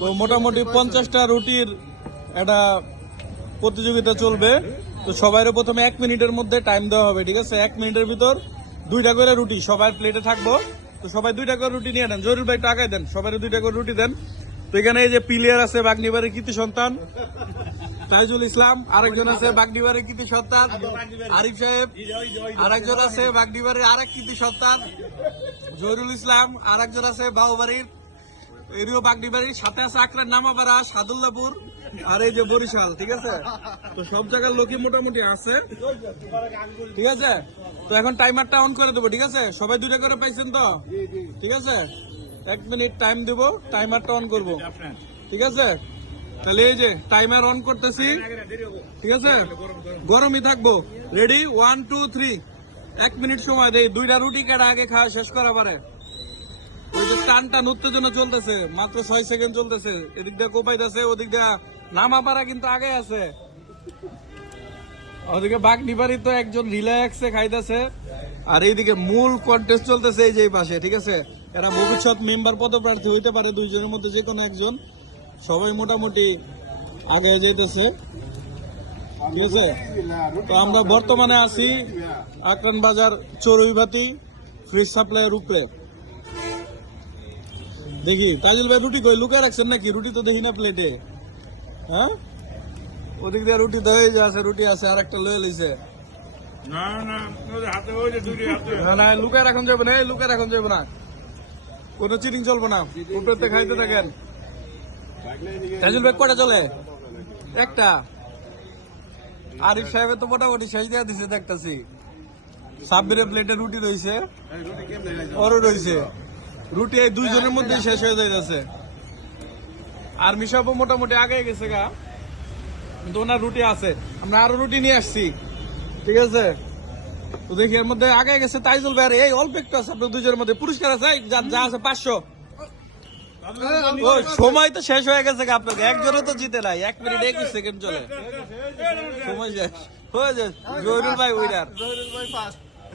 তো মোটামুটি 50টা রুটির একটা প্রতিযোগিতা চলবে। তো সবাই প্রথমে 1 মিনিটের মধ্যে টাইম দেওয়া হবে, ঠিক আছে? 1 মিনিটের ভিতর 2টা করে রুটি সবার প্লেটে থাকবো। তো সবাই 2টা করে রুটি নিয়ে নেন। জরুর ভাই একটু আগায় দেন, সবাই 2টা করে রুটি দেন। তো এখানে এই যে প্লেয়ার আছে বাগনিবাড়ির কৃতি সন্তান তাইজুল ইসলাম, আরেকজন আছে বাগনিবাড়ির কৃতি সন্তান আরিফ সাহেব, আরেকজন আছে বাগনিবাড়ির আরেক কৃতি সন্তান জহিরুল ইসলাম, আরেকজন আছে বাউবাড়ির এরিও বাগনিবাড়ির, সাথে আছে আকরার নামাপাড়া সাদুল্লাপুর, আর এই যে বরিশাল, ঠিক আছে? তো সব জায়গার লোকই মোটামুটি আছে, ঠিক আছে? তো এখন টাইমারটা অন করে দেবো, ঠিক আছে? সবাই 2টা করে পাইছেন তো, ঠিক আছে? 1 মিনিট টাইম দেবো, টাইমারটা অন করবো, ঠিক আছে? তাহলে এই যে টাইমার অন করতেছি, ঠিক আছে? গরমই থাকবো। রেডি, 1 2 3। 1 মিনিট সময় দেই। 2টা রুটি কেটে আগে খাওয়া শেষ করা পারে। ওই যে টানটা উত্তেজনা চলতেছে, মাত্র 6 সেকেন্ড চলতেছে। এদিক দিয়ে কোপাইতেছে, ওদিক দিয়ে নামাপাড়া কিন্তু আগে আছে। ওদিকে বাগনিবাড়ি তো একজন রিল্যাক্সে খাইতেছে, আর এইদিকে মূল কন্টেস্ট চলতেছে এই যে পাশে, ঠিক আছে? এরা ভবিষ্যৎ মেম্বার পদপ্রার্থী হইতে পারে, 2 জনের মধ্যে যে কোনো একজন। সবাই মোটামুটি আগে যেতেছে, ঠিক আছে? তো আমরা বর্তমানে আছি আকরান বাজার চড়ুইভাতি ফ্রিজ সাপ্লাইয়ের উপরে। দেখি তাজিল ভাই রুটি কই লুকায় রাখছেন নাকি? রুটি তো দেখি না প্লেটে। হ্যাঁ, ওদিক দিয়ে রুটি দই আছে, রুটি আছে, আর একটা লয়ে লইছে। না না, লুকায় রাখুন যাবে না, লুকায় রাখুন যাবে না, কোনো চিটিং চলবে না। উপরেতে খাইতে থাকেন। তাজিল ভাই কটা চলে? একটা। আরিফ সাহেবের তো মোটামুটি শেষ দিয়ে দিছে দেখতেছি। সাব্বিরের প্লেটে রুটি রয়েছে, ওরও রয়েছে। রুটি এই 2 জনের মধ্যে শেষ হয়ে যাইতেছে। আর মিশাবো মোটামুটি আগে গেছে গা, কিন্তু ওনার রুটি আছে। আমরা আরো রুটি নিয়ে আসছি, ঠিক আছে? তো দেখি এর মধ্যে আগে গেছে তাইজুল ভাই। এই অল্প একটু আছে আপনার 2 জনের মধ্যে। পুরস্কার আছে যা আছে 500। সময় তো শেষ হয়ে গেছে আপনাকে, একজনও তো জিতে নাই। 1 মিনিট 21 সেকেন্ড চলে, সময় শেষ হয়ে যায়। জহিরুল ভাই উইনার।